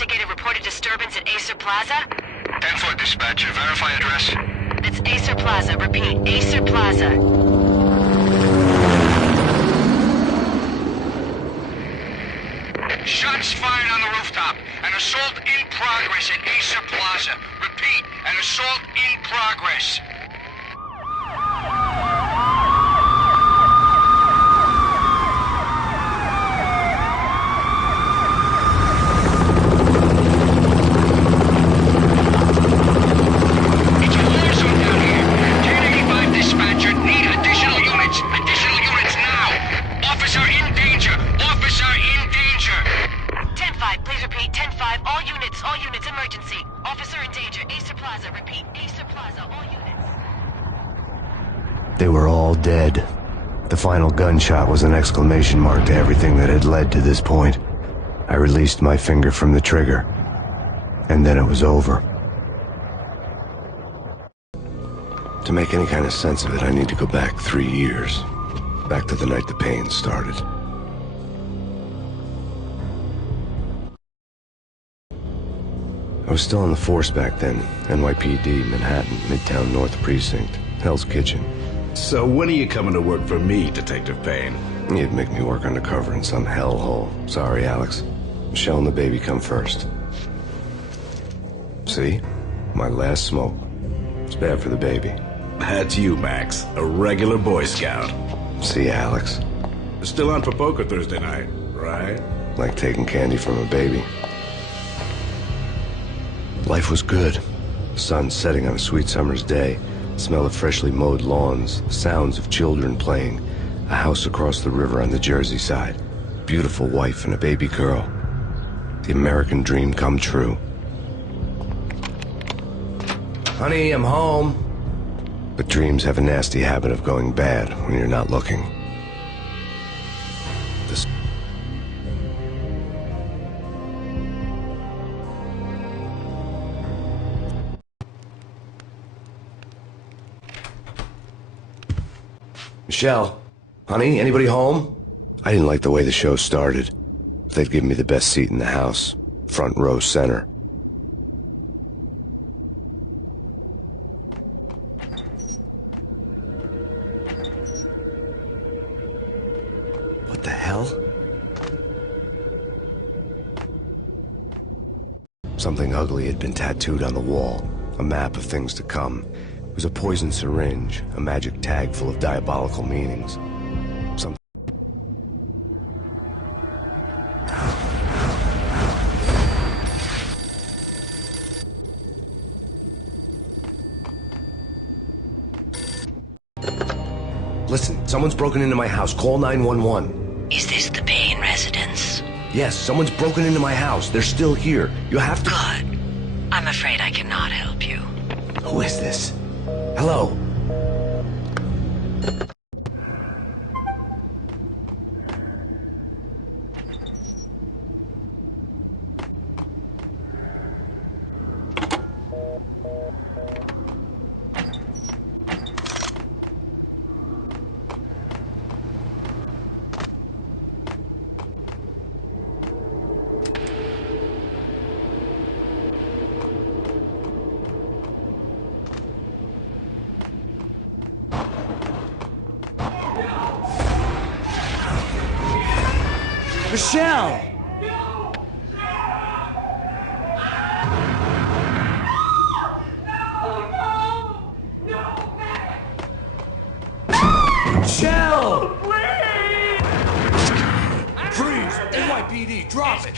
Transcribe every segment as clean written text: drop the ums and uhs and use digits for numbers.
investigate a reported disturbance at Acer Plaza? 10-4 dispatcher, verify address. It's Acer Plaza, repeat, Acer Plaza. Shots fired on the rooftop. An assault in progress at Acer Plaza. Repeat, an assault in progress. It's a war zone down here. 1085 dispatcher, need additional units. Additional units now. Officer in danger. Officer in danger. 10-5, please repeat, 10-5, all units, emergency. Officer in danger, Acer Plaza, repeat, Acer Plaza, all units. They were all dead. The final gunshot was an exclamation mark to everything that had led to this point. I released my finger from the trigger, and then it was over. To make any kind of sense of it, I need to go back 3 years. Back to the night the pain started. I was still on the force back then. NYPD, Manhattan, Midtown North Precinct, Hell's Kitchen. So when are you coming to work for me, Detective Payne? You'd make me work undercover in some hellhole. Sorry, Alex. Michelle and the baby come first. See? My last smoke. It's bad for the baby. That's you, Max. A regular Boy Scout. See, Alex. Still on for poker Thursday night, right? Like taking candy from a baby. Life was good. The sun setting on a sweet summer's day. The smell of freshly mowed lawns. The sounds of children playing. A house across the river on the Jersey side. Beautiful wife and a baby girl. The American dream come true. Honey, I'm home. But dreams have a nasty habit of going bad when you're not looking. This Michelle, honey, anybody home? I didn't like the way the show started. They'd give me the best seat in the house, front row center. What the hell? Something ugly had been tattooed on the wall, a map of things to come. It was a poison syringe, a magic tag full of diabolical meanings. Listen, someone's broken into my house. Call 911. Is this the Payne residence? Yes, someone's broken into my house. They're still here. You have to... Good. I'm afraid I cannot help you. Who is this? Hello? Michelle! Michelle! Freeze! NYPD, drop it!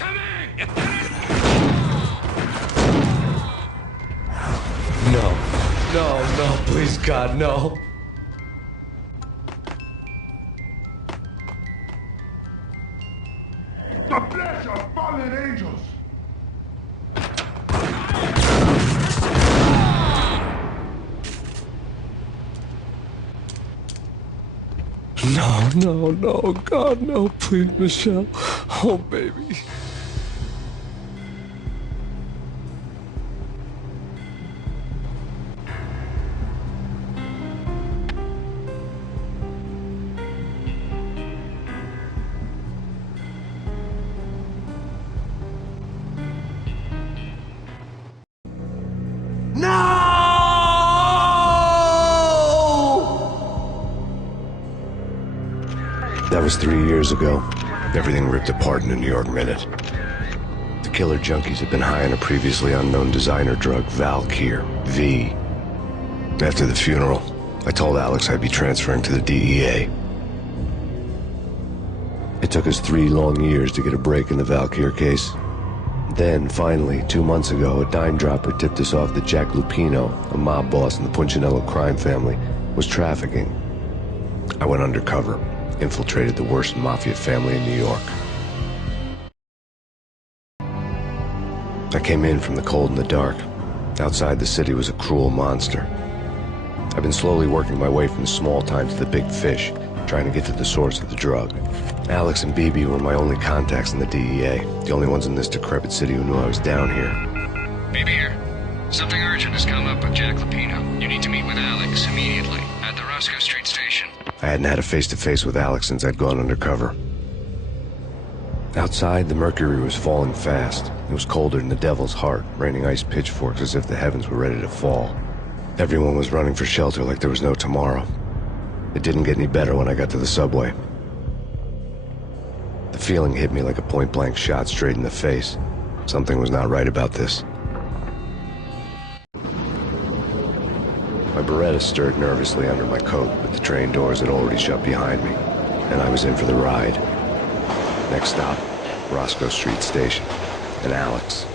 No, please God, no. The flesh of fallen angels! No, God, no, please, Michelle. Oh, baby. That was 3 years ago. Everything ripped apart in a New York minute. The killer junkies had been high on a previously unknown designer drug, Valkyr, V. After the funeral, I told Alex I'd be transferring to the DEA. It took us 3 long years to get a break in the Valkyr case. Then, finally, 2 months ago, a dime dropper tipped us off that Jack Lupino, a mob boss in the Punchinello crime family, was trafficking. I went undercover, infiltrated the worst mafia family in New York. I came in from the cold and the dark. Outside the city was a cruel monster. I've been slowly working my way from the small time to the big fish, trying to get to the source of the drug. Alex and BB were my only contacts in the DEA, the only ones in this decrepit city who knew I was down here. BB here. Something urgent has come up with Jack Lupino. You need to meet with Alex immediately at the Roscoe Street station. I hadn't had a face-to-face with Alex since I'd gone undercover. Outside, the mercury was falling fast. It was colder than the devil's heart, raining ice pitchforks as if the heavens were ready to fall. Everyone was running for shelter like there was no tomorrow. It didn't get any better when I got to the subway. The feeling hit me like a point-blank shot straight in the face. Something was not right about this. My Beretta stirred nervously under my coat, but the train doors had already shut behind me, and I was in for the ride. Next stop, Roscoe Street Station, and Alex.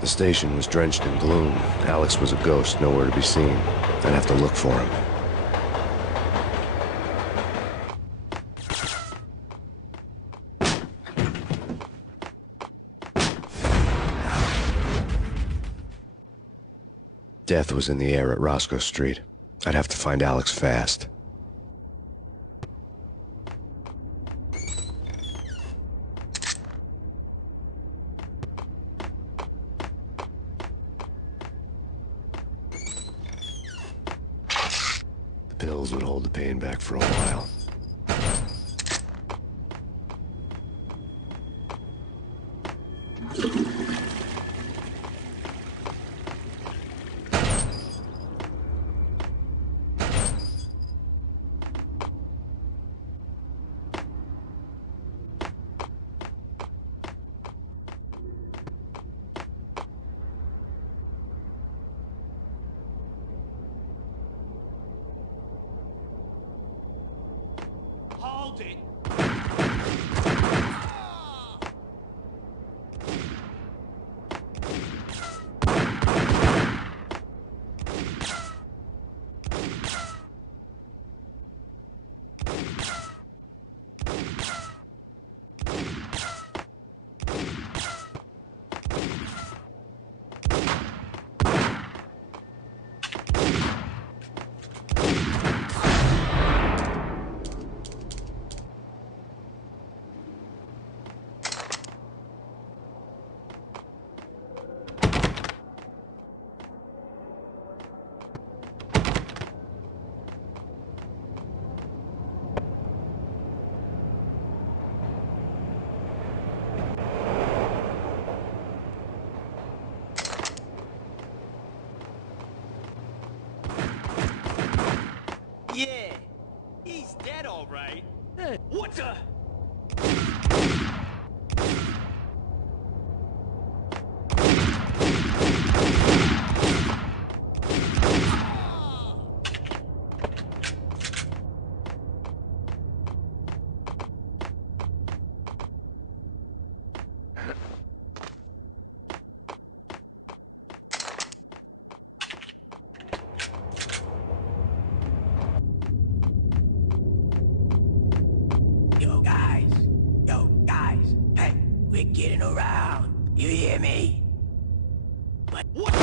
The station was drenched in gloom. Alex was a ghost, nowhere to be seen. I'd have to look for him. Death was in the air at Roscoe Street. I'd have to find Alex fast. The pills would hold the pain back for a while. Hold it! Yeah, he's dead, all right. What the? We're getting around. You hear me? What?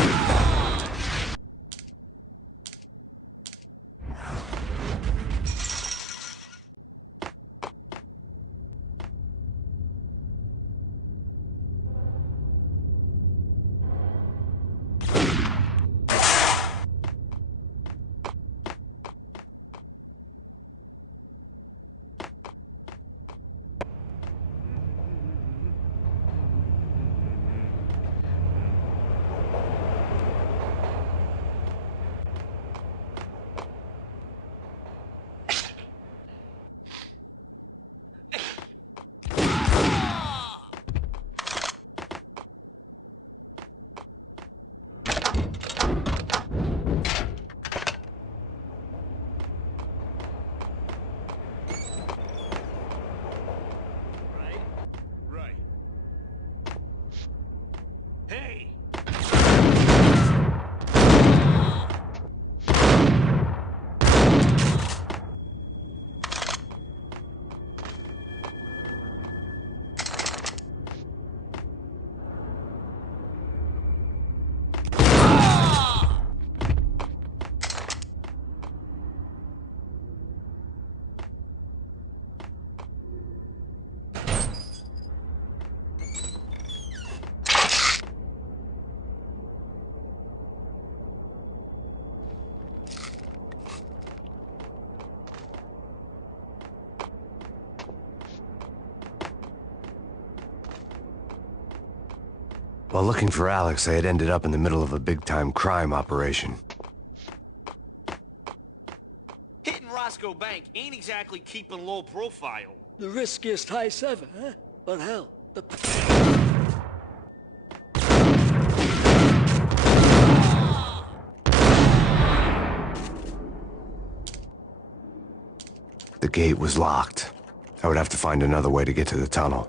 While looking for Alex, I had ended up in the middle of a big-time crime operation. Hitting Roscoe Bank ain't exactly keeping low profile. The riskiest heist ever, huh? But hell, The gate was locked. I would have to find another way to get to the tunnel.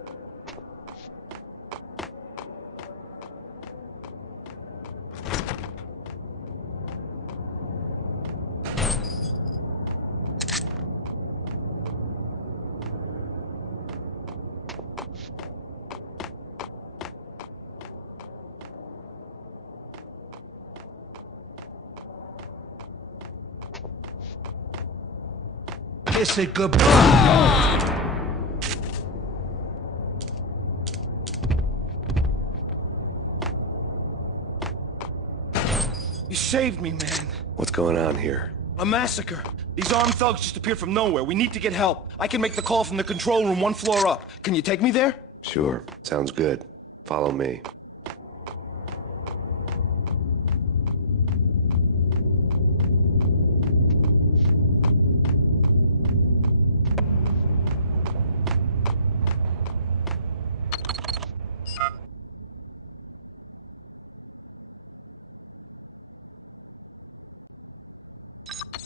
Kiss it goodbye. You saved me, man. What's going on here? A massacre. These armed thugs just appeared from nowhere. We need to get help. I can make the call from the control room 1 floor up. Can you take me there? Sure, sounds good. Follow me.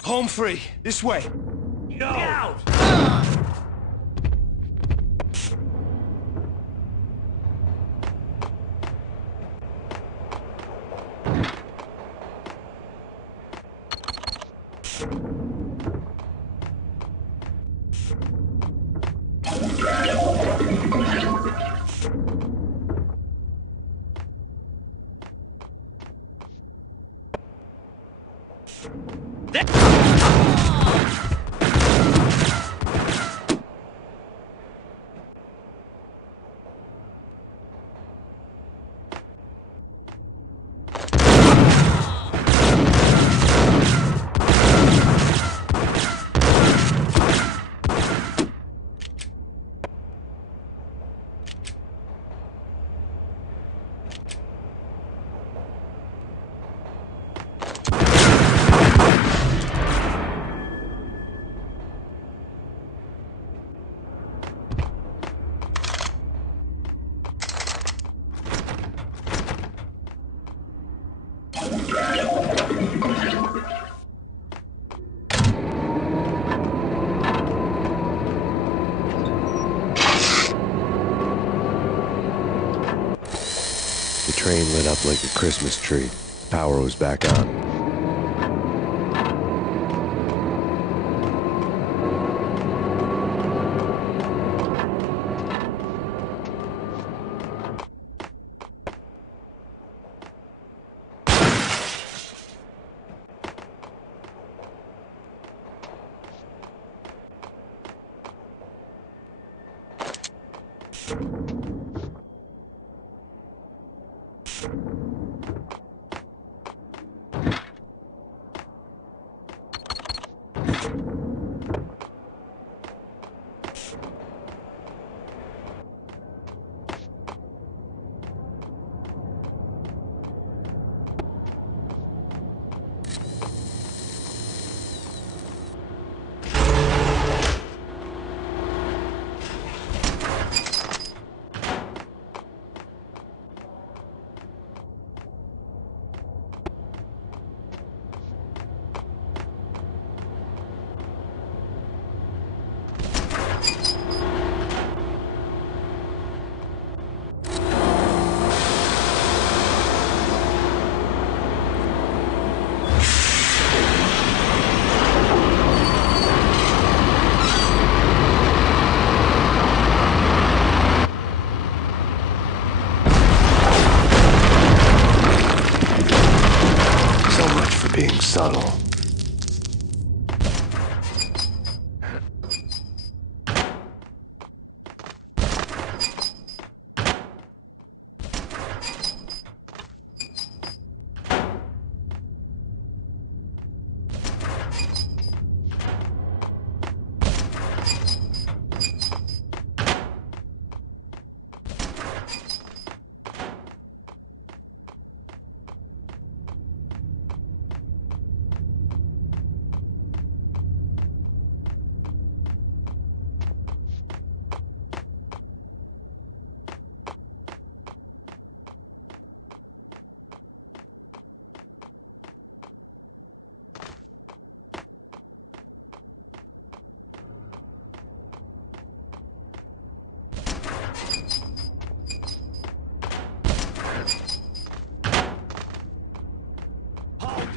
Home free. This way. Get out! The train lit up like a Christmas tree. Power was back on. Being subtle.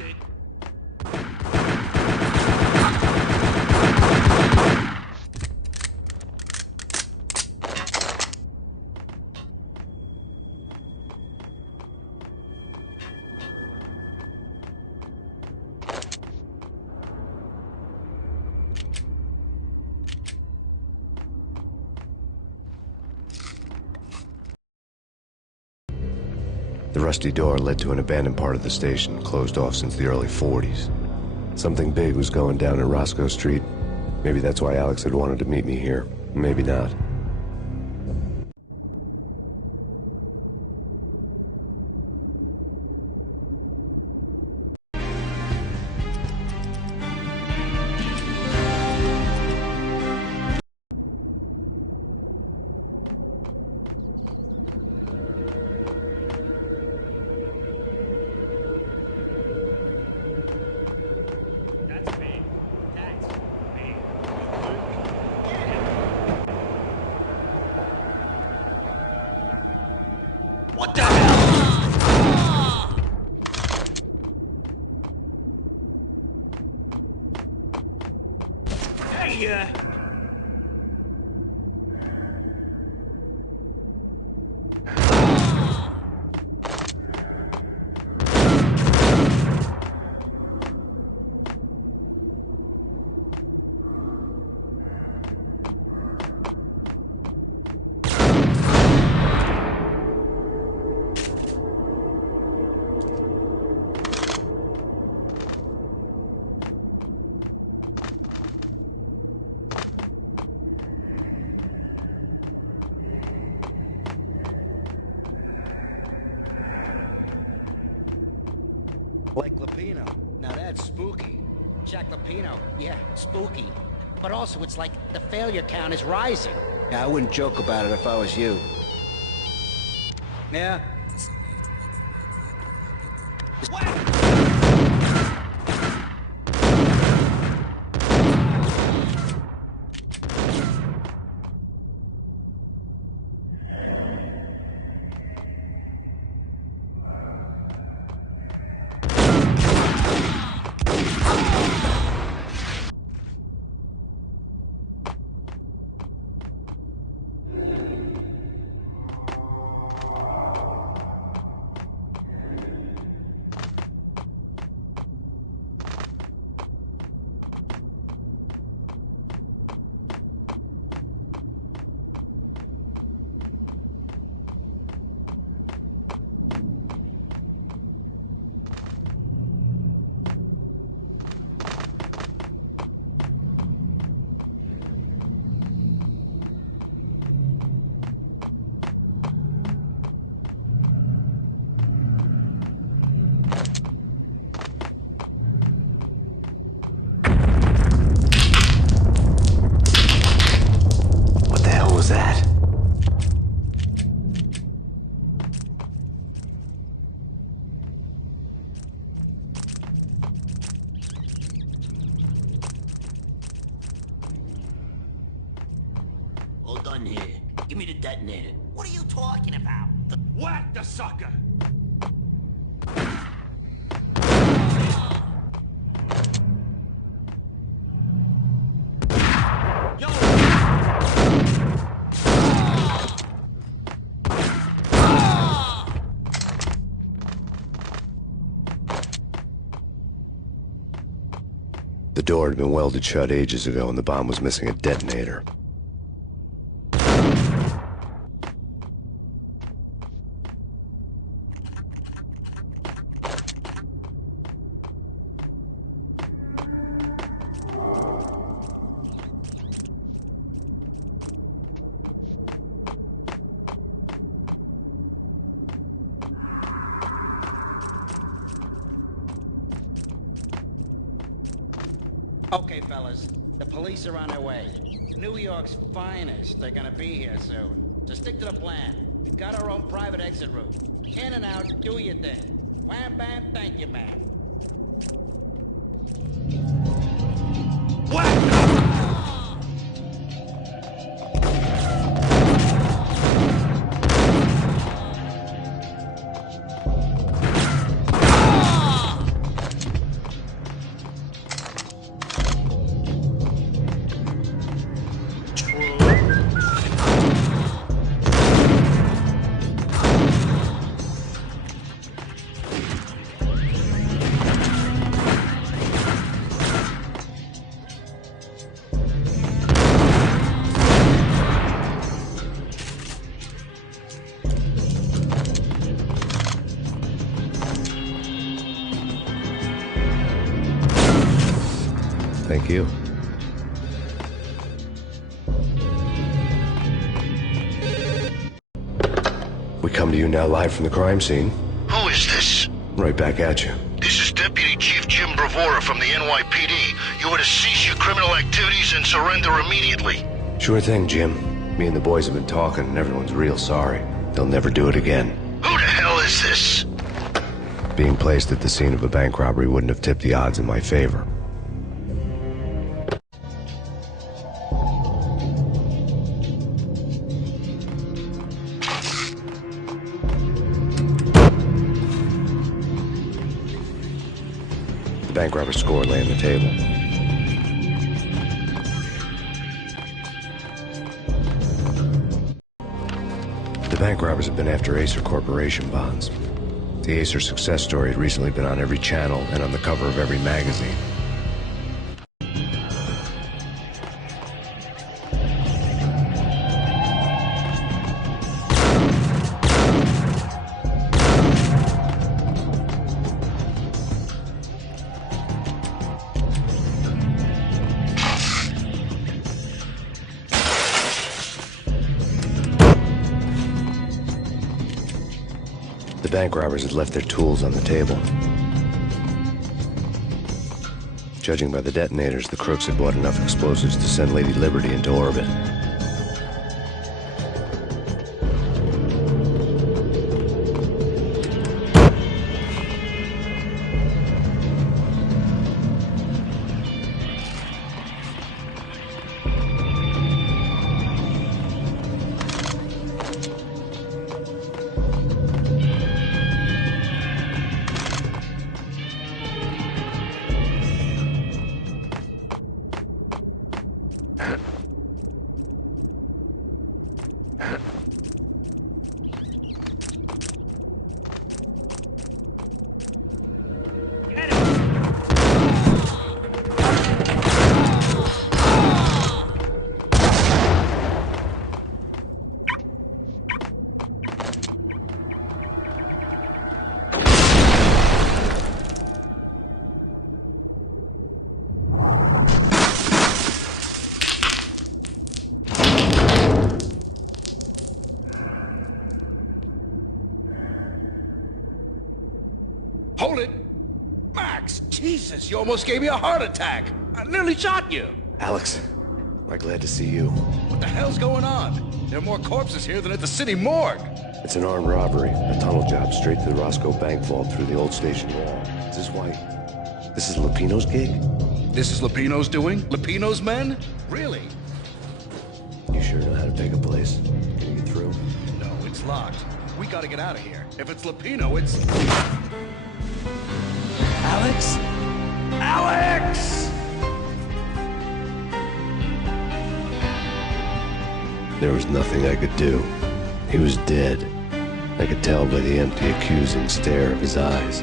it. The rusty door led to an abandoned part of the station, closed off since the early 40s. Something big was going down at Roscoe Street. Maybe that's why Alex had wanted to meet me here. Maybe not. That's me. That's me. What the hell? Hey, Like Lapino. Now that's spooky. Jack Lapino, yeah, spooky. But also, it's like the failure count is rising. Yeah, I wouldn't joke about it if I was you. Yeah? Hold on here. Give me the detonator. What are you talking about? whack the sucker! The door had been welded shut ages ago and the bomb was missing a detonator. Okay, fellas, the police are on their way. New York's finest are gonna be here soon. So stick to the plan. We've got our own private exit route. In and out, do your thing. Wham bam, thank you, ma'am. Thank you. We come to you now live from the crime scene. Who is this? Right back at you. This is Deputy Chief Jim Bravura from the NYPD. You are to cease your criminal activities and surrender immediately. Sure thing, Jim. Me and the boys have been talking and everyone's real sorry. They'll never do it again. Who the hell is this? Being placed at the scene of a bank robbery wouldn't have tipped the odds in my favor. The bank robber's score lay on the table. The bank robbers have been after Acer Corporation bonds. The Acer success story had recently been on every channel and on the cover of every magazine. The bank robbers had left their tools on the table. Judging by the detonators, the crooks had bought enough explosives to send Lady Liberty into orbit. Hold it! Max, Jesus, you almost gave me a heart attack! I nearly shot you! Alex, I'm glad to see you. What the hell's going on? There are more corpses here than at the city morgue! It's an armed robbery, a tunnel job straight to the Roscoe Bank vault through the old station wall. Is this why? This is Lupino's gig? This is Lupino's doing? Lupino's men? Really? You sure know how to take a place? Can you get through? No, it's locked. We gotta get out of here. If it's Lupino, it's... Alex? Alex! There was nothing I could do. He was dead. I could tell by the empty, accusing stare of his eyes.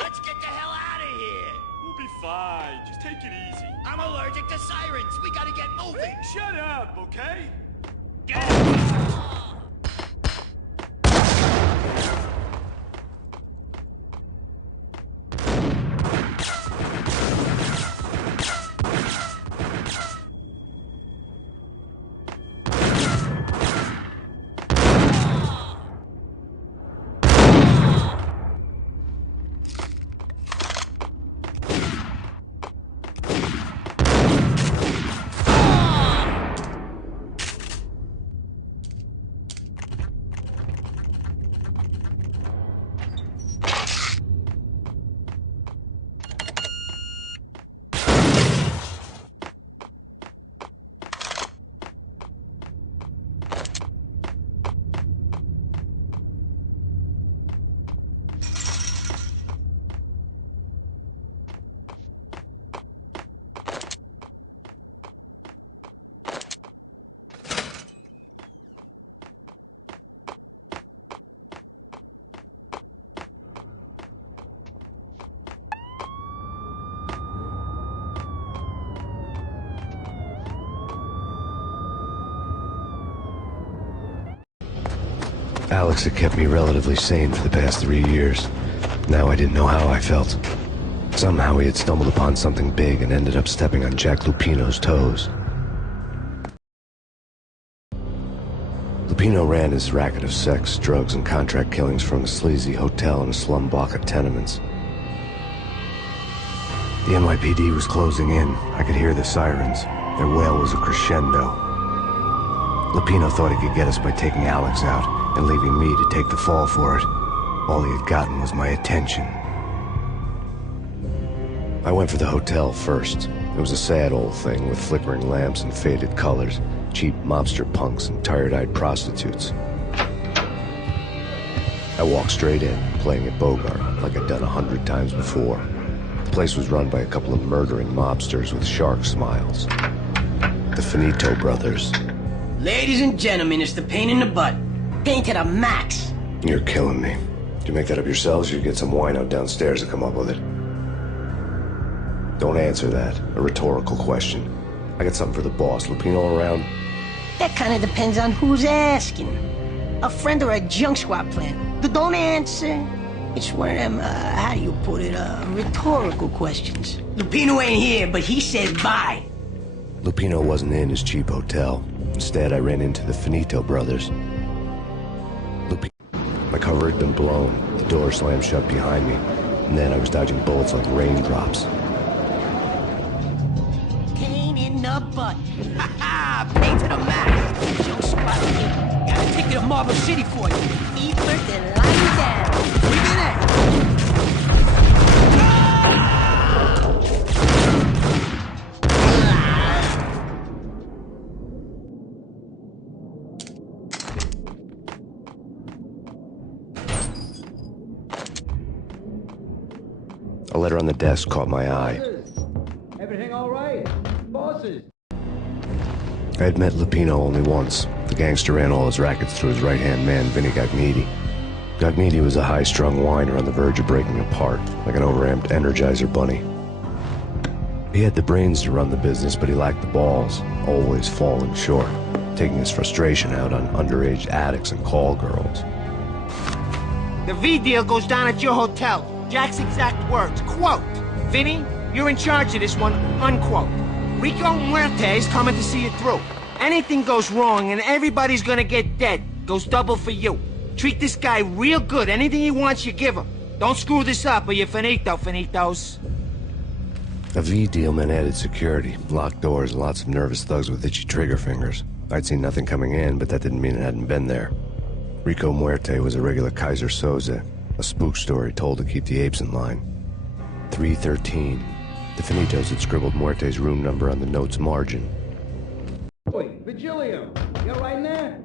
Let's get the hell out of here! We'll be fine. Just take it easy. I'm allergic to sirens. We gotta get moving. Shut up, okay? Get out! Alex had kept me relatively sane for the past 3 years. Now I didn't know how I felt. Somehow he had stumbled upon something big and ended up stepping on Jack Lupino's toes. Lupino ran his racket of sex, drugs, and contract killings from a sleazy hotel in a slum block of tenements. The NYPD was closing in. I could hear the sirens. Their wail was a crescendo. Lupino thought he could get us by taking Alex out and leaving me to take the fall for it. All he had gotten was my attention. I went for the hotel first. It was a sad old thing with flickering lamps and faded colors, cheap mobster punks and tired-eyed prostitutes. I walked straight in, playing at Bogart, like I'd done 100 times before. The place was run by a couple of murdering mobsters with shark smiles. The Finito brothers. Ladies and gentlemen, it's the pain in the butt. Pain to the max. You're killing me. Do you make that up yourselves, or you get some wino downstairs to come up with it? Don't answer that. A rhetorical question. I got something for the boss. Lupino around? That kind of depends on who's asking. A friend or a junk squad plan. Don't answer. It's one of them, how do you put it, rhetorical questions. Lupino ain't here, but he said bye. Lupino wasn't in his cheap hotel. Instead, I ran into the Finito brothers. My cover had been blown. The door slammed shut behind me. And then I was dodging bullets like raindrops. Pain in the butt. Ha ha! Pain to the max. Junk squad. Got a ticket to Marble City for you. Feet first and lying down. Leave it there. A letter on the desk caught my eye. Everything all right? Bosses? I had met Lupino only once. The gangster ran all his rackets through his right-hand man, Vinny Gagniti. Gagniti was a high-strung whiner on the verge of breaking apart, like an overamped Energizer bunny. He had the brains to run the business, but he lacked the balls, always falling short, taking his frustration out on underage addicts and call girls. The V deal goes down at your hotel. Jack's exact words, quote, Vinny, you're in charge of this one, unquote. Rico Muerte is coming to see it through. Anything goes wrong and everybody's gonna get dead. Goes double for you. Treat this guy real good. Anything he wants, you give him. Don't screw this up or you're finito, finitos. A V deal meant added security, locked doors, and lots of nervous thugs with itchy trigger fingers. I'd seen nothing coming in, but that didn't mean it hadn't been there. Rico Muerte was a regular Kaiser Soze, a spook story told to keep the apes in line. 313. The Finitos had scribbled Muerte's room number on the note's margin. Oi, Vigilio, you're right in there?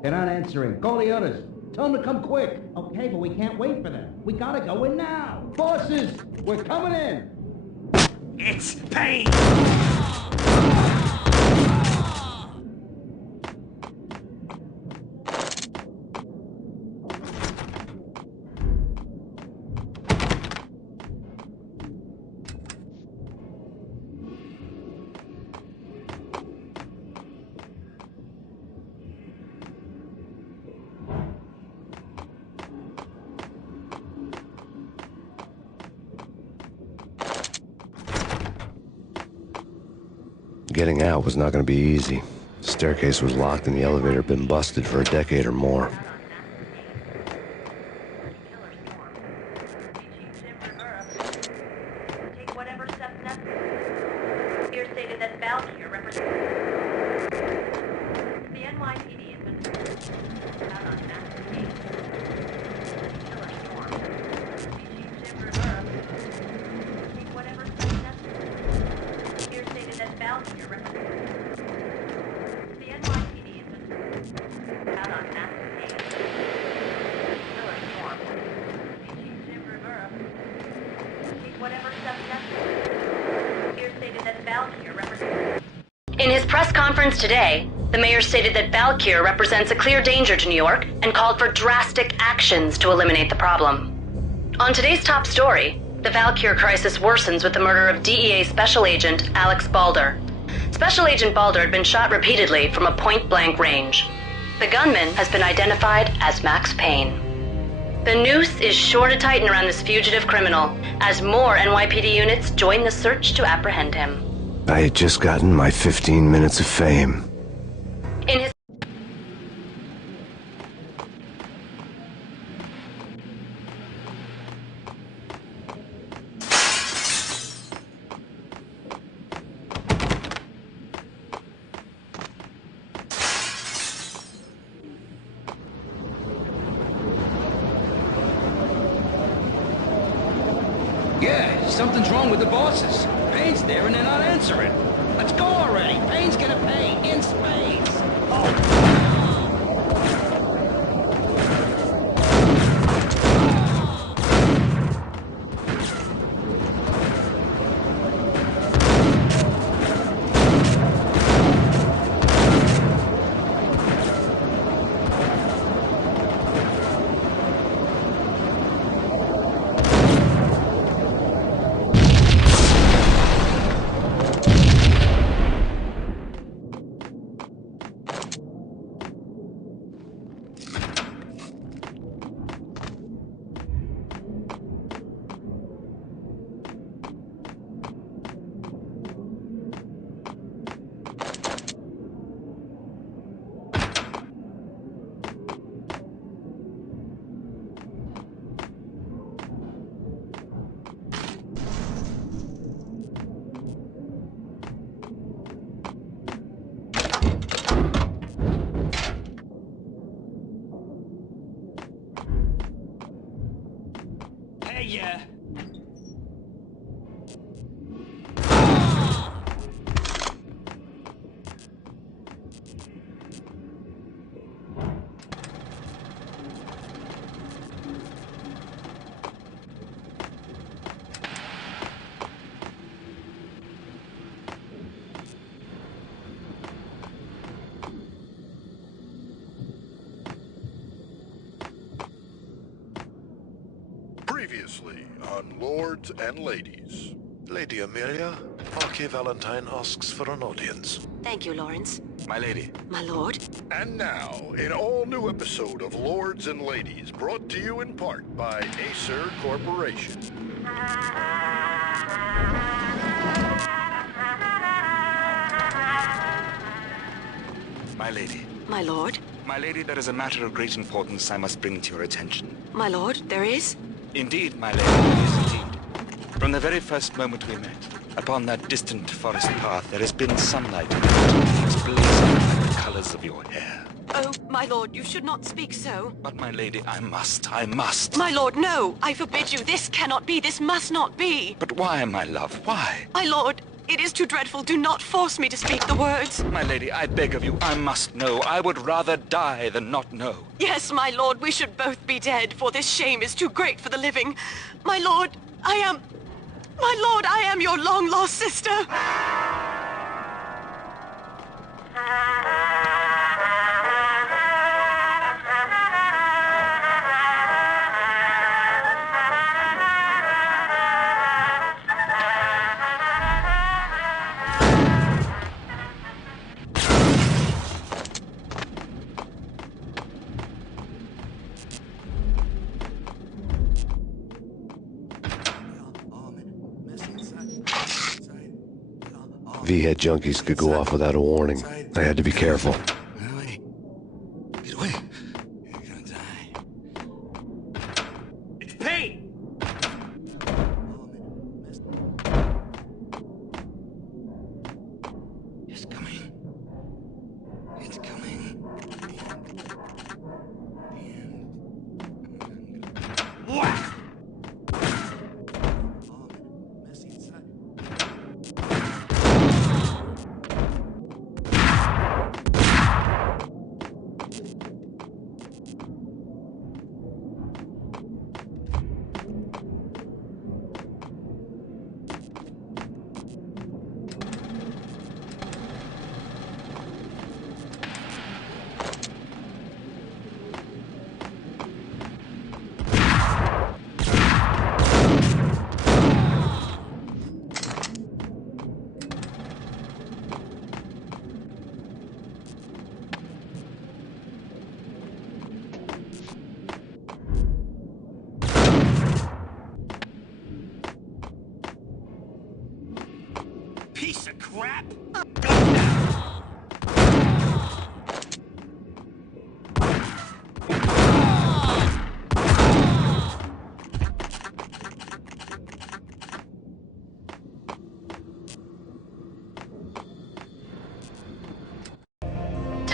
They're not answering. Call the others. Tell them to come quick. Okay, but we can't wait for them. We gotta go in now. Bosses, we're coming in. It's Payne! Getting out was not going to be easy. The staircase was locked and the elevator had been busted for a decade or more. Take whatever steps necessary. Here stated that Valkyrie represents the NYPD has been out on an active case. Killer storm. Chief Jim Rivera. Take whatever steps necessary. Here stated that Valkyrie represents the NYPD has been out on an active case. Killer storm. Chief Jim Rivera. Take whatever steps necessary. Here stated that Valkyrie represents. In his press conference today, the mayor stated that Valkyrie represents a clear danger to New York and called for drastic actions to eliminate the problem. On today's top story, the Valkyrie crisis worsens with the murder of DEA Special Agent Alex Balder. Special Agent Balder had been shot repeatedly from a point-blank range. The gunman has been identified as Max Payne. The noose is sure to tighten around this fugitive criminal as more NYPD units join the search to apprehend him. I had just gotten my 15 minutes of fame. In his Yeah, something's wrong with the bosses. Payne's there and they're not answering. Let's go already. Payne's gonna pay in spades. Yeah. Previously on Lords and Ladies. Lady Amelia, Marquis Valentine asks for an audience. Thank you, Lawrence. My lady. My lord. And now, an all-new episode of Lords and Ladies, brought to you in part by Acer Corporation. My lady. My lord. My lady, there is a matter of great importance I must bring to your attention. My lord, there is? Indeed, my lady, there is indeed. From the very first moment we met, upon that distant forest path, there has been sunlight it's blazing like the colors of your hair. Oh, my lord, you should not speak so. But, my lady, I must. My lord, no! I forbid you. This cannot be. This must not be. But why, my love? Why? My lord, it is too dreadful. Do not force me to speak the words. My lady, I beg of you, I must know. I would rather die than not know. Yes, my lord, we should both be dead, for this shame is too great for the living. My lord, I am your long-lost sister. V-head junkies could go off without a warning. I had to be careful. Get away. You're gonna die. It's Payne! It's coming. It's coming. Whack!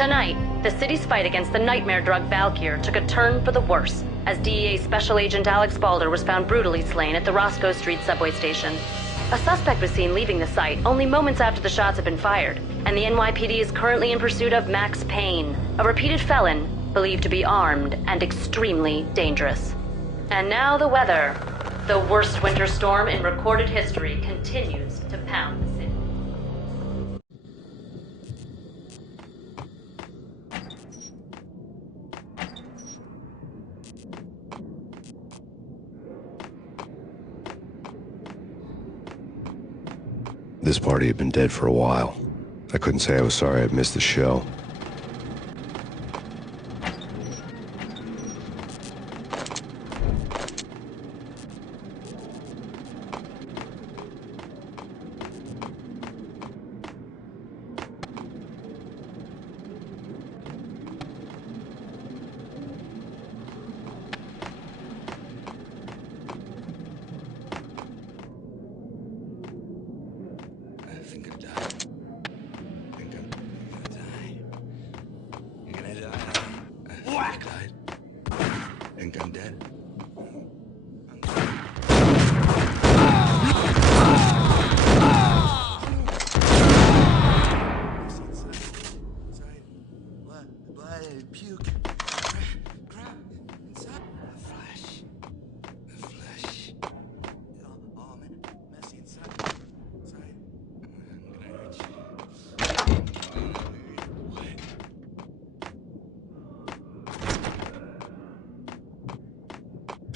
Tonight, the city's fight against the nightmare drug Valkyr took a turn for the worse, as DEA Special Agent Alex Balder was found brutally slain at the Roscoe Street subway station. A suspect was seen leaving the site only moments after the shots had been fired, and the NYPD is currently in pursuit of Max Payne, a repeated felon believed to be armed and extremely dangerous. And now the weather. The worst winter storm in recorded history continues to pound the city. This party had been dead for a while. I couldn't say I was sorry I'd missed the show.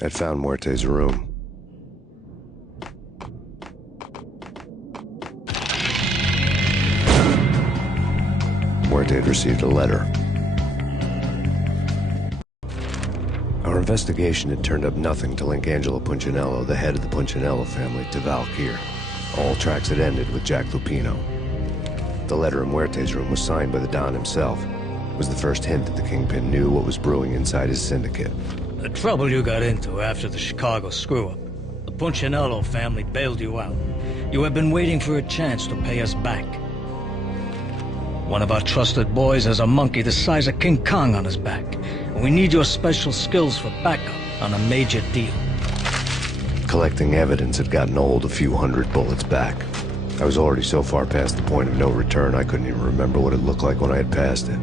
I'd found Muerte's room. Muerte had received a letter. Our investigation had turned up nothing to link Angelo Punchinello, the head of the Punchinello family, to Valkyr. All tracks had ended with Jack Lupino. The letter in Muerte's room was signed by the Don himself. It was the first hint that the Kingpin knew what was brewing inside his syndicate. The trouble you got into after the Chicago screw-up. The Punchinello family bailed you out. You have been waiting for a chance to pay us back. One of our trusted boys has a monkey the size of King Kong on his back. And we need your special skills for backup on a major deal. Collecting evidence had gotten old a few hundred bullets back. I was already so far past the point of no return I couldn't even remember what it looked like when I had passed it.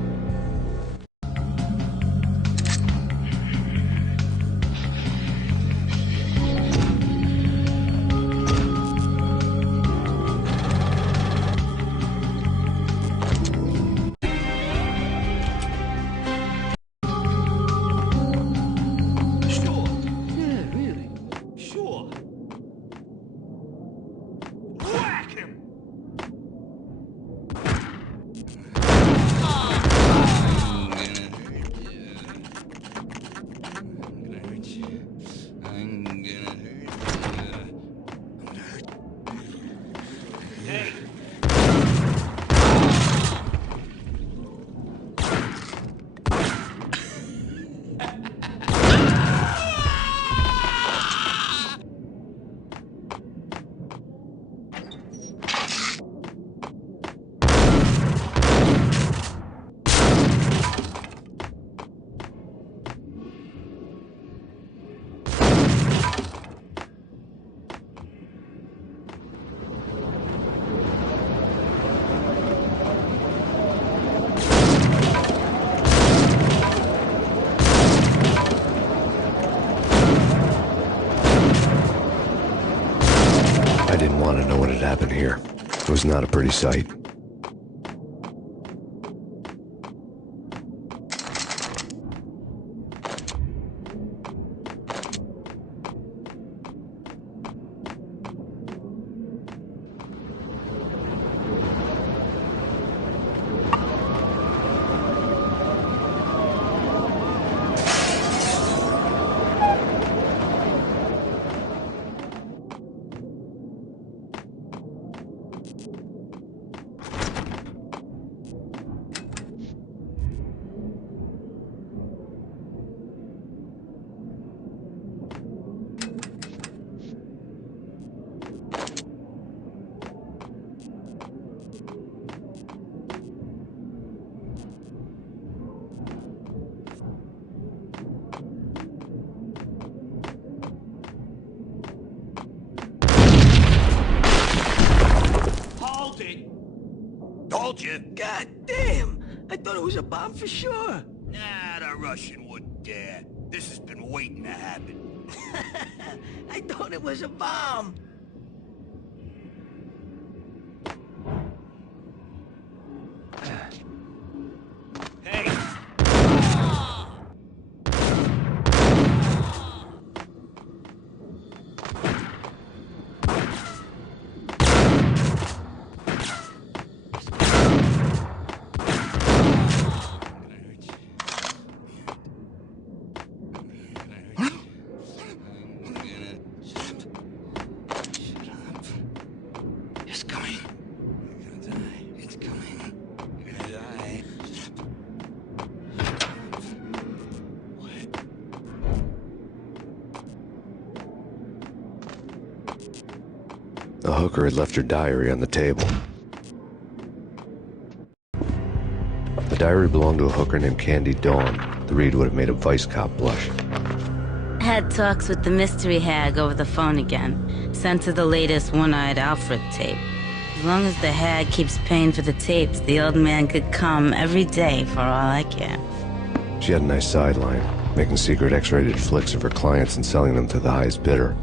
I didn't want to know what had happened here. It was not a pretty sight. told you. God damn! I thought it was a bomb for sure. Nah, the Russian wouldn't dare. This has been waiting to happen. I thought it was a bomb. Hey! The hooker had left her diary on the table. The diary belonged to a hooker named Candy Dawn. The read would have made a vice cop blush. Had talks with the mystery hag over the phone again. Sent her the latest One-Eyed Alfred tape. As long as the hag keeps paying for the tapes, the old man could come every day for all I care. She had a nice sideline, making secret X-rated flicks of her clients and selling them to the highest bidder.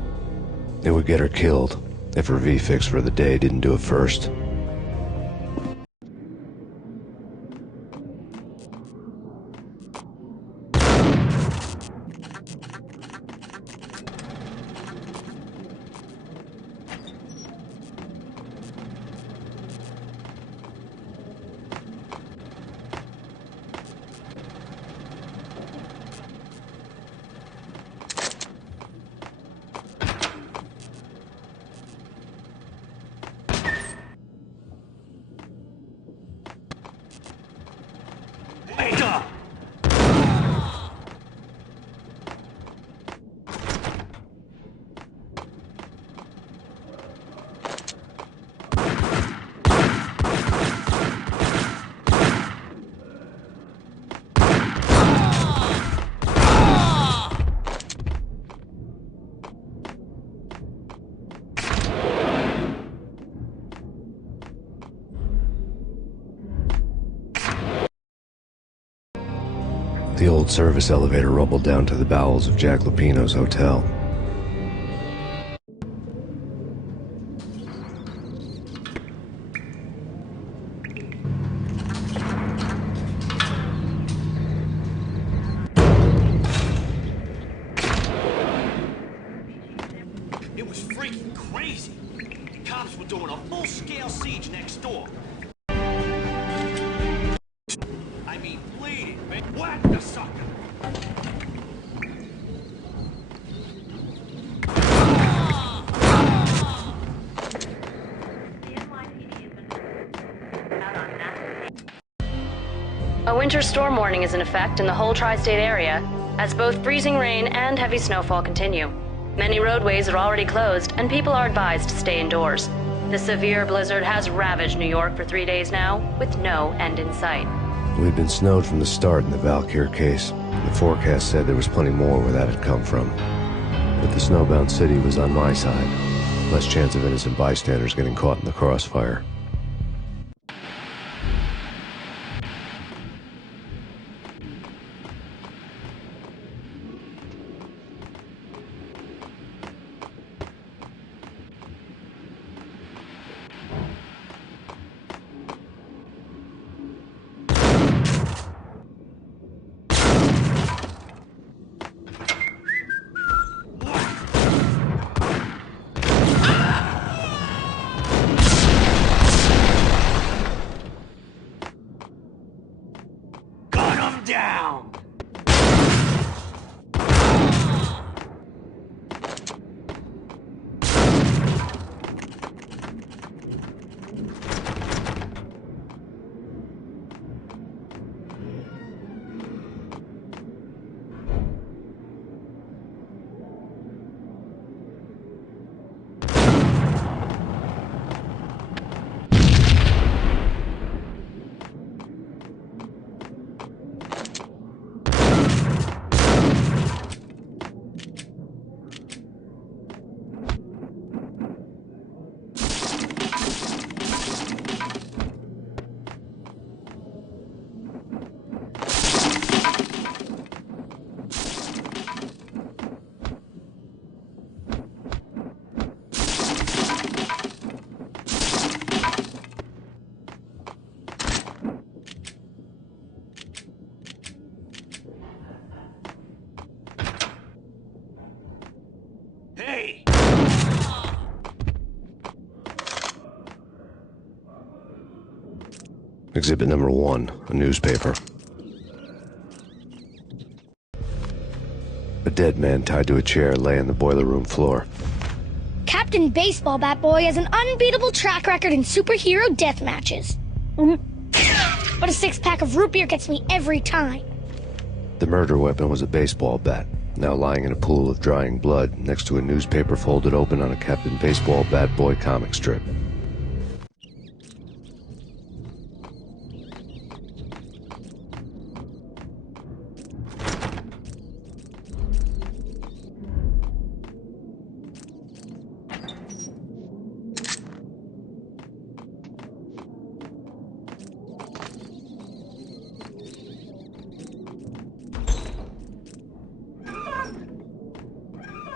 It would get her killed if her V-fix for the day didn't do it first. The old service elevator rumbled down to the bowels of Jack Lupino's hotel. It was freaking crazy. The cops were doing a full-scale siege next door. I mean, bleeding, man. Whack the sucker! A winter storm warning is in effect in the whole tri-state area, as both freezing rain and heavy snowfall continue. Many roadways are already closed, and people are advised to stay indoors. The severe blizzard has ravaged New York for 3 days now, with no end in sight. We'd been snowed from the start in the Valkyr case. The forecast said there was plenty more where that had come from. But the snowbound city was on my side. Less chance of innocent bystanders getting caught in the crossfire. Down! Exhibit number 1, a newspaper. A dead man tied to a chair lay on the boiler room floor. Captain Baseball Bat Boy has an unbeatable track record in superhero death matches. But a 6-pack of root beer gets me every time. The murder weapon was a baseball bat, now lying in a pool of drying blood next to a newspaper folded open on a Captain Baseball Bat Boy comic strip.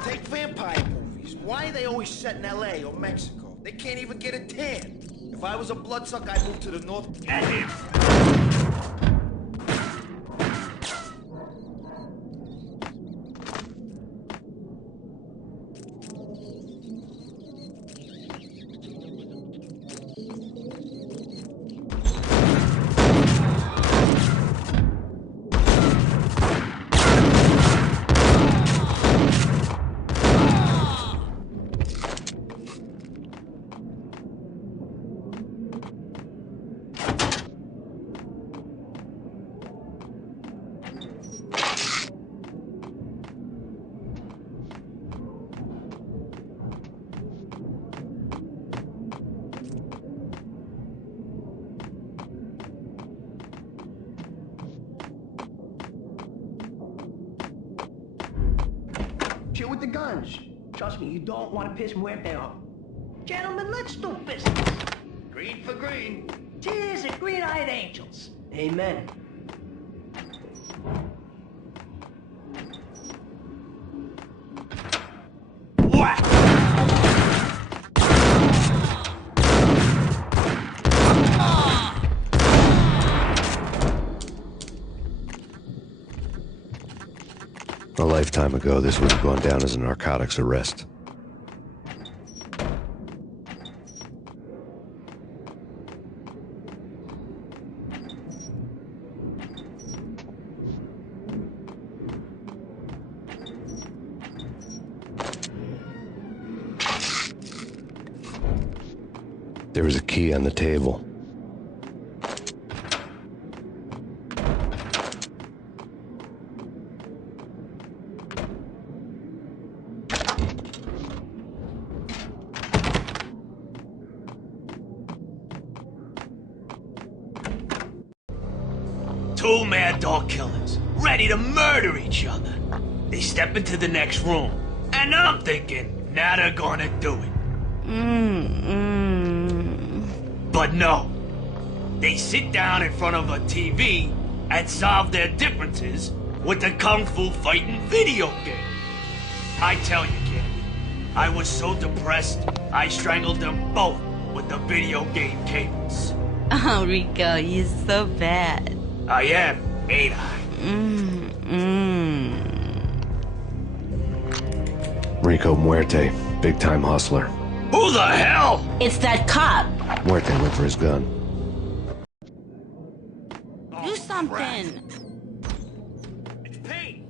Take vampire movies. Why are they always set in LA or Mexico? They can't even get a tan. If I was a bloodsucker, I'd move to the north. Get him! Chill with the guns. Trust me, you don't want to piss Muerte off. Gentlemen, let's do business. Green for green. Cheers at green-eyed angels. Amen. Whack! A lifetime ago, this would have gone down as a narcotics arrest. There was a key on the table. Two mad dog killers, ready to murder each other. They step into the next room, and I'm thinking, now they're gonna do it. But no. They sit down in front of a TV and solve their differences with the kung fu fighting video game. I tell you, kid, I was so depressed, I strangled them both with the video game cables. Oh, Rico, you're so bad. I am, ain't I? Rico Muerte, big-time hustler. Who the hell? It's that cop. Muerte went for his gun. Do something. It's Payne.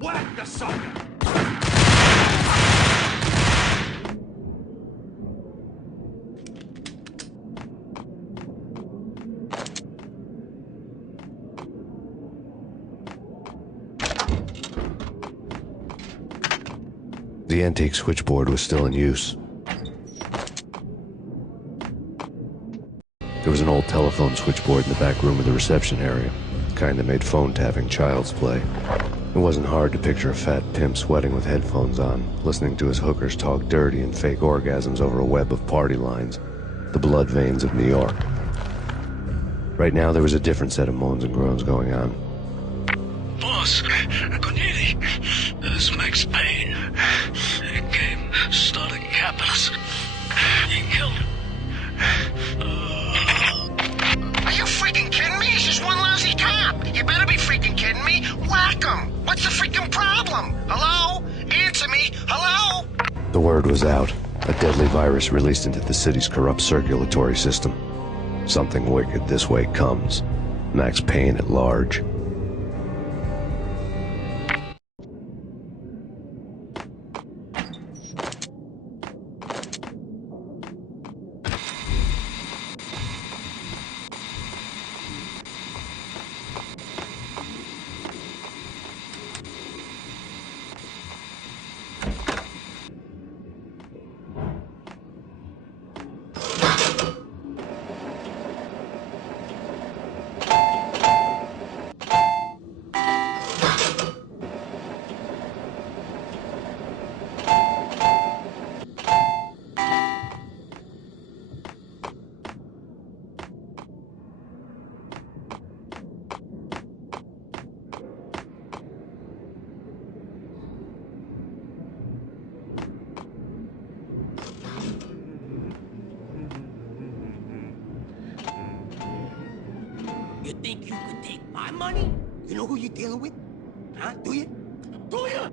Whack the sucker! The antique switchboard was still in use. There was an old telephone switchboard in the back room of the reception area, the kind that made phone tapping child's play. It wasn't hard to picture a fat pimp sweating with headphones on, listening to his hookers talk dirty and fake orgasms over a web of party lines, the blood veins of New York. Right now there was a different set of moans and groans going on. Boss, Cornelia, this Max Payne. He came, started capping us. He killed him. Are you freaking kidding me? He's just one lousy cop. You better be freaking kidding me. Whack him. What's the freaking problem? Hello? Answer me. Hello? The word was out. A deadly virus released into the city's corrupt circulatory system. Something wicked this way comes. Max Payne at large. You think you could take my money? You know who you're dealing with? Huh? Do you? Do you?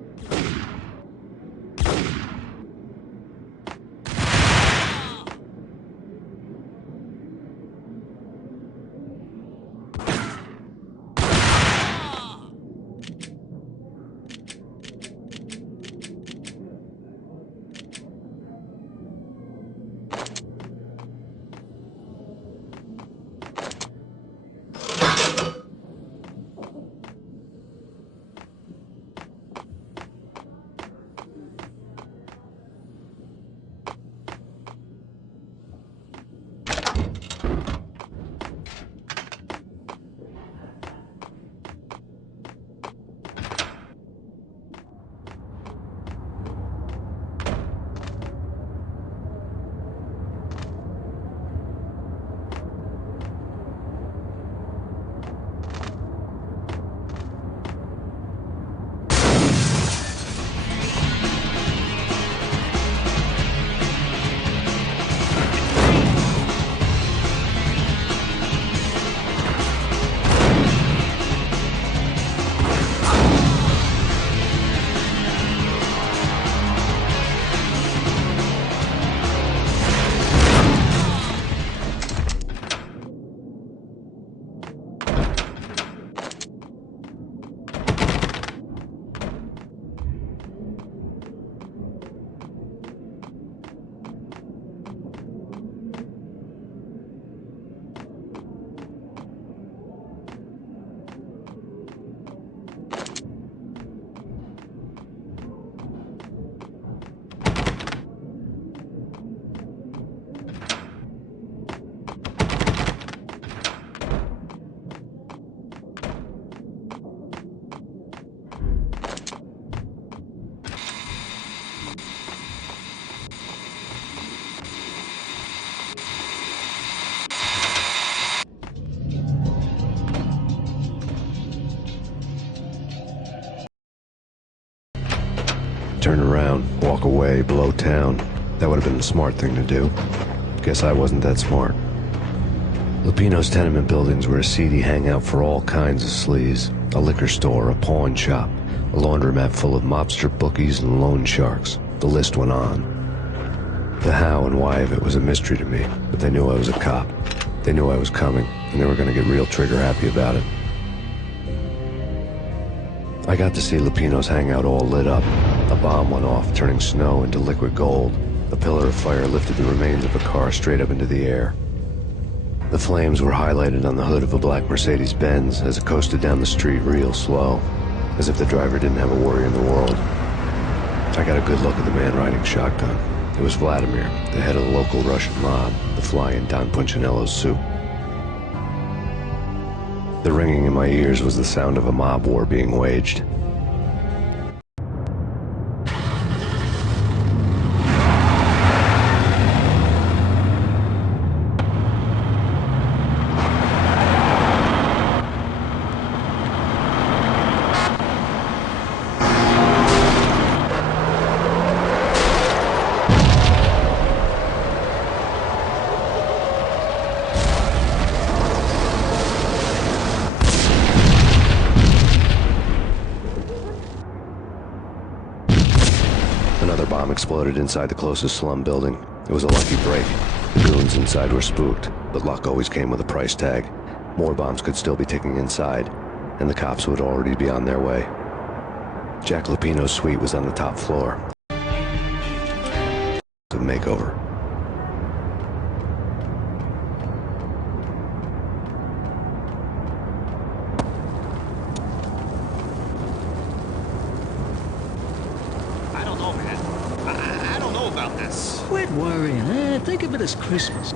Turn around, walk away, blow town. That would have been the smart thing to do. Guess I wasn't that smart. Lupino's tenement buildings were a seedy hangout for all kinds of sleaze. A liquor store, a pawn shop, a laundromat full of mobster bookies and loan sharks. The list went on. The how and why of it was a mystery to me, but they knew I was a cop. They knew I was coming, and they were going to get real trigger happy about it. I got to see Lupino's hangout all lit up. A bomb went off, turning snow into liquid gold. A pillar of fire lifted the remains of a car straight up into the air. The flames were highlighted on the hood of a black Mercedes-Benz as it coasted down the street real slow, as if the driver didn't have a worry in the world. I got a good look at the man riding shotgun. It was Vladimir, the head of the local Russian mob, the fly in Don Punchinello's soup. The ringing in my ears was the sound of a mob war being waged. Another bomb exploded inside the closest slum building. It was a lucky break. The goons inside were spooked, but luck always came with a price tag. More bombs could still be ticking inside, and the cops would already be on their way. Jack Lupino's suite was on the top floor. A makeover. Quit worrying, Think of it as Christmas.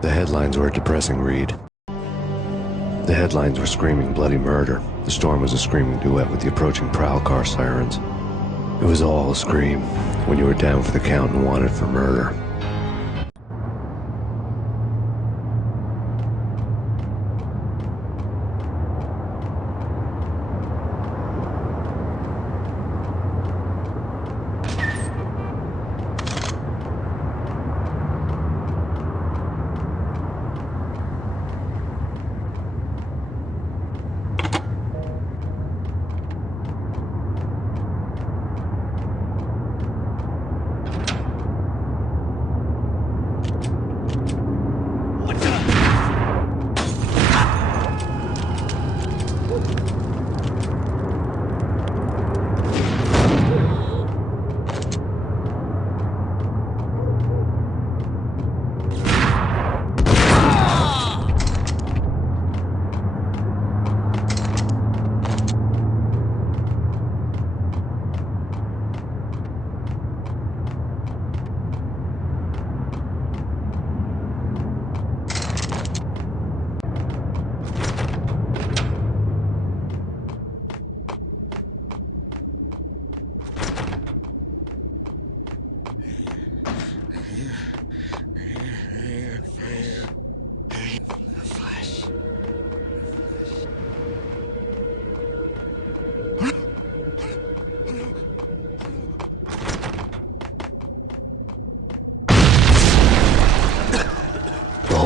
The headlines were a depressing read. The headlines were screaming bloody murder. The storm was a screaming duet with the approaching prowl car sirens. It was all a scream when you were down for the count and wanted for murder.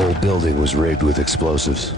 The building was rigged with explosives.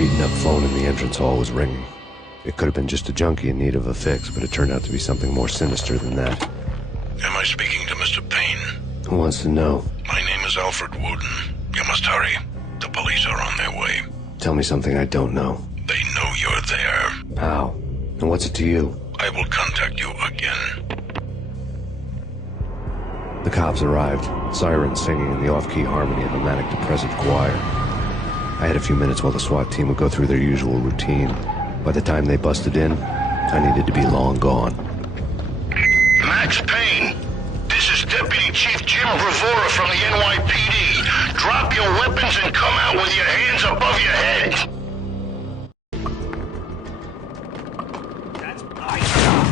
beaten-up phone in the entrance hall was ringing. It could have been just a junkie in need of a fix, but it turned out to be something more sinister than that. Am I speaking to Mr. Payne? Who wants to know? My name is Alfred Wooden. You must hurry. The police are on their way. Tell me something I don't know. They know you're there. How? And what's it to you? I will contact you again. The cops arrived, sirens singing in the off-key harmony of a manic-depressive choir. I had a few minutes while the SWAT team would go through their usual routine. By the time they busted in, I needed to be long gone. Max Payne, this is Deputy Chief Jim Bravura from the NYPD. Drop your weapons and come out with your hands above your head. That's my job.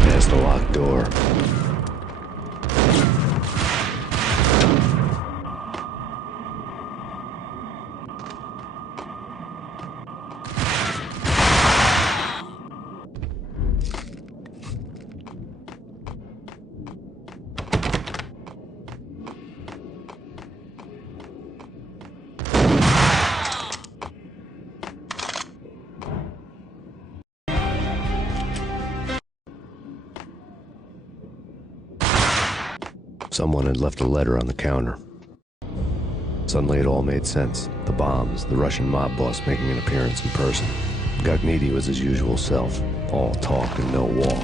Past the locked door. Someone had left a letter on the counter. Suddenly it all made sense. The bombs, the Russian mob boss making an appearance in person. Gagnidi was his usual self. All talk and no walk.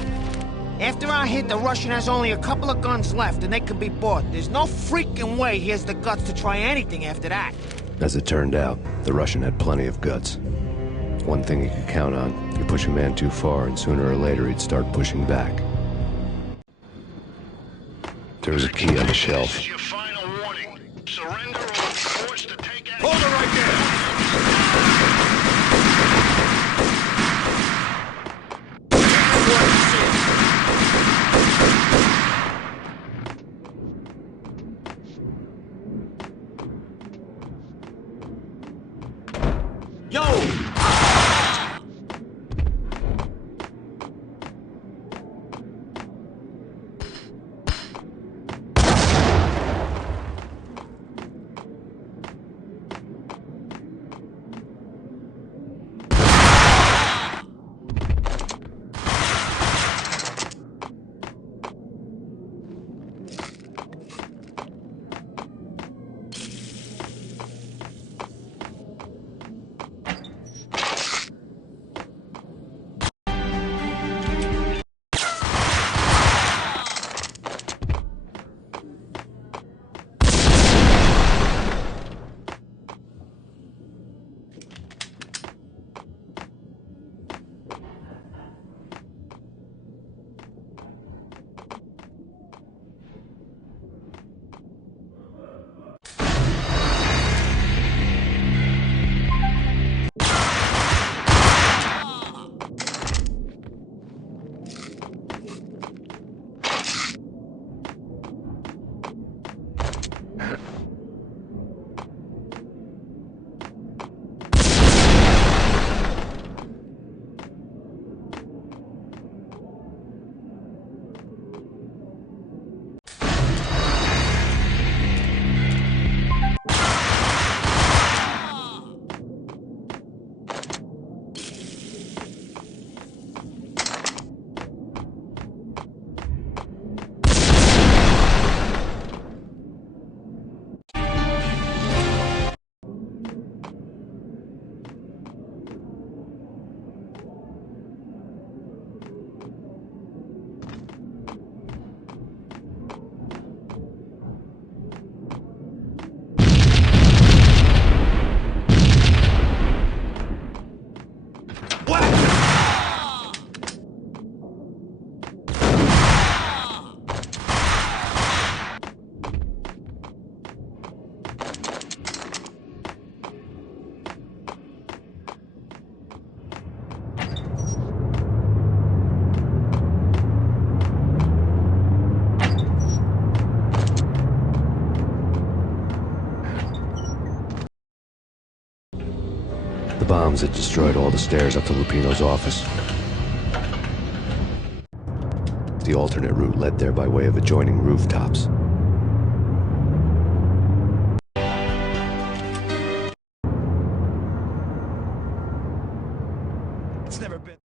After our hit, the Russian has only a couple of guns left, and they can be bought. There's no freaking way he has the guts to try anything after that. As it turned out, the Russian had plenty of guts. One thing he could count on, you push a man too far and sooner or later he'd start pushing back. There was a key on the shelf. Hold it right there! The bombs had destroyed all the stairs up to Lupino's office. The alternate route led there by way of adjoining rooftops. It's never been...